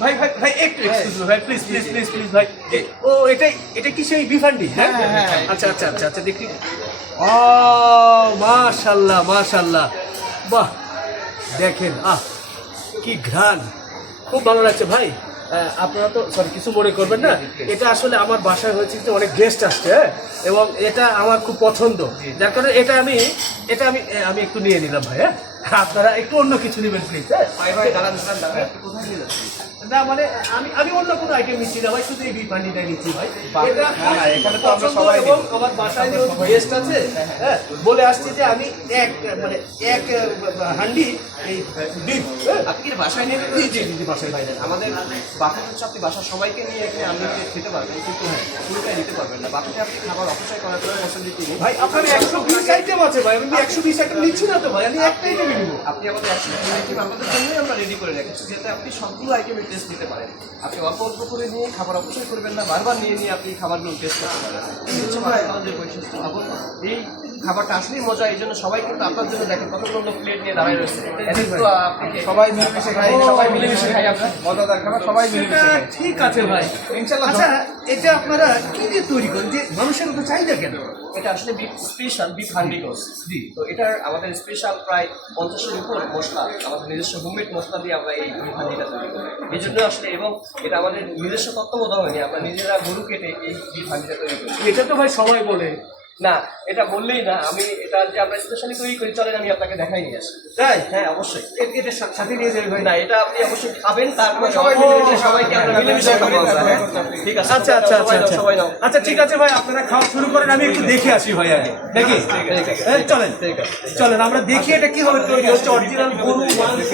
ভাই ভাই ভাই একটু এক্সকিউজ মি ভাই, প্লিজ প্লিজ প্লিজ প্লিজ ভাই। ও এটা কি সেই বিফ হান্ডি? হ্যাঁ আচ্ছা আচ্ছা আচ্ছা আচ্ছা দেখি। ও মাশাআল্লাহ মাশাআল্লাহ, বাহ দেখেন কি ঘ্রাণ, খুব ভালো লাগছে ভাই। আপনারা তো সরি কিছু মনে করবেন না, এটা আসলে আমার বাসায় হয়েছে যে অনেক গেস্ট আসছে, এবং এটা আমার খুব পছন্দ, যার কারণে এটা আমি আমি একটু নিয়ে নিলাম ভাই। আপনারা একটু অন্য কিছু নেবেন প্লিজ। ভাই ভাই দাঁড়ান দাঁড়ান দাঁড়ান, কোথায় নিয়ে যাচ্ছি? না মানে আমি অন্য কোনো আইটেম নিচ্ছি না ভাই, শুধু এই বিফ হান্ডিটাই নিচ্ছি ভাই। এটা এখানে তো আমরা পছন্দ, সবাই এবং আমার বাসায় যে গেস্ট আছে বলে আসছে যে আমি এক হান্ডি এই বিফ। আপনি কি বাসায় নিয়ে জি জি জি বাসায় ভাই। আমাদের বাফেট হচ্ছে আপনি বাসার সবাইকে নিয়ে এখানে আনলিমিটেড খেতে পারবেন, কিন্তু পুরোটাই নিতে পারবেন না। বাফেটে আপনি খাবার অপচয় করার কোনো পসিবিলিটি নেই। ভাই আপনার 120 আইটেম আছে ভাই, আমি 120 আইটেম নিচ্ছি না তো ভাই, আমি একটা আইটেমই নিব। আপনি আমাদের 100 আইটেম আমাদের জন্যই আমরা রেডি করে রেখেছি, যাতে আপনি সবগুলো আইটেমের টেস্ট নিতে পারেন। আপনি অল্প অল্প করে নিয়ে খাবার অপচয় করবেন না, বারবার নিয়ে নিয়ে আপনি খাবারগুলো টেস্ট করতে পারেন। এই হচ্ছে আমাদের বৈশিষ্ট্য। এই খাবারটা আসলেই মজা, এই জন্য সবাই কিন্তু আপনার জন্য দেখেন কতগুলো লোক প্লেট নিয়ে দাঁড়ায় রয়েছে। সবাই মিলেমিশে খাই, সবাই মিলেমিশে খাই, আমরা মজাদার খাবার সবাই মিলেমিশে খাই। ঠিক আছে ভাই ইনশাআল্লাহ। আচ্ছা এটা আপনারা কি দিয়ে তৈরি করেন যে মানুষের মতো চাহিদা কেন? এটা আসলে বিফ স্পেশাল বিফ হান্ডি গোস। জি, তো এটার আমাদের স্পেশাল প্রায় 50-এর উপর মশলা, আমাদের নিজস্ব হোমমেড মশলা দিয়ে আমরা এই বিফ হান্ডিটা তৈরি করি। এই জন্য আসলে, এবং এটা আমাদের নিজস্ব তত্ত্বাবধানে আমরা নিজেরা গরু কেটে এই বিফ হান্ডিটা তৈরি করি। এটা তো ভাই সবাই বলে। না, এটা বললেই না, আমি এটা যে আমরা স্পেশালি তৈরি করি, চলেন আমি আপনাকে দেখাই নিয়ে আসি। তাই? হ্যাঁ অবশ্যই। এটা সাথে নিয়ে যাবে ভাই। না, এটা আপনি অবশ্যই খাবেন, তারপরে সবাই মিলেমিশে সবাইকে আমরা মিলেমিশে খাবো। ঠিক আছে, আচ্ছা আচ্ছা আচ্ছা আচ্ছা সবাই নাও। আচ্ছা ঠিক আছে ভাই, আপনারা খাওয়া শুরু করেন, আমি একটু দেখে আসি ভাই আগে। দেখি চলেন চলেন আমরা দেখি এটা কিভাবে তৈরি হচ্ছে, অরিজিনাল গরু মাংস।